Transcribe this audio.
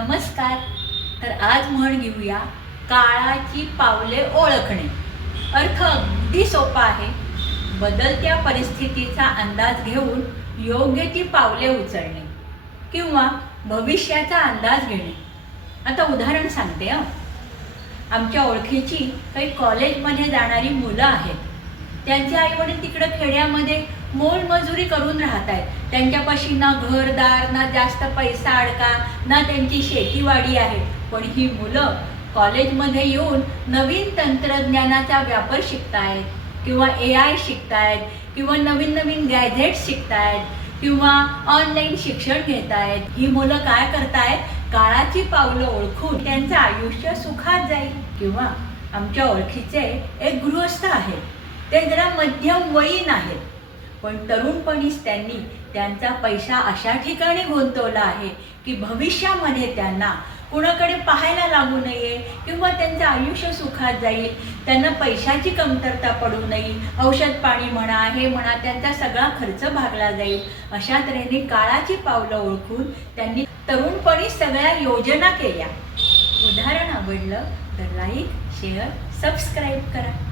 नमस्कार. तर आज म्हण घेऊया काळाची पावले ओळखणे. अर्थ अगदी सोपा आहे. बदलत्या परिस्थितीचा अंदाज घेऊन योग्य ती पावले उचलणे किंवा भविष्याचा अंदाज घेणे. आता उदाहरण सांगते. आमच्या ओळखीची काही कॉलेजमध्ये जाणारी मुलं आहेत. त्यांचे आईवडील तिकडं खेड्यामध्ये मोलमजुरी करून राहत आहेत. त्यांच्यापाशी ना घरदार, ना जास्त पैसा अडका, ना त्यांची शेतीवाडी आहे. पण ही मुलं कॉलेजमध्ये येऊन नवीन तंत्रज्ञानाचा व्यापार शिकतायत किंवा AI शिकतायत किंवा नवीन नवीन गॅजेट्स शिकतायत किंवा ऑनलाईन शिक्षण घेत आहेत. ही मुलं काय करतायत? काळाची पावलं ओळखून त्यांचं आयुष्य सुखात जाईल. किंवा आमच्या ओळखीचे एक गृहस्थ आहेत. ते जरा मध्यम वयीन आहेत, पण तरुणपणीच त्यांनी त्यांचा पैसा अशा ठिकाणी गुंतवला आहे की भविष्यामध्ये त्यांना कुणाकडे पाहायला लागू नये किंवा त्यांचं आयुष्य सुखात जाईल. त्यांना पैशाची कमतरता पडू नये. औषध पाणी म्हणा, हे म्हणा, त्यांचा सगळा खर्च भागला जाईल. अशा तऱ्हेने काळाची पावलं ओळखून त्यांनी तरुणपणी सगळ्या योजना केल्या. उदाहरण आवडलं तर लाईक, शेअर, सबस्क्राईब करा.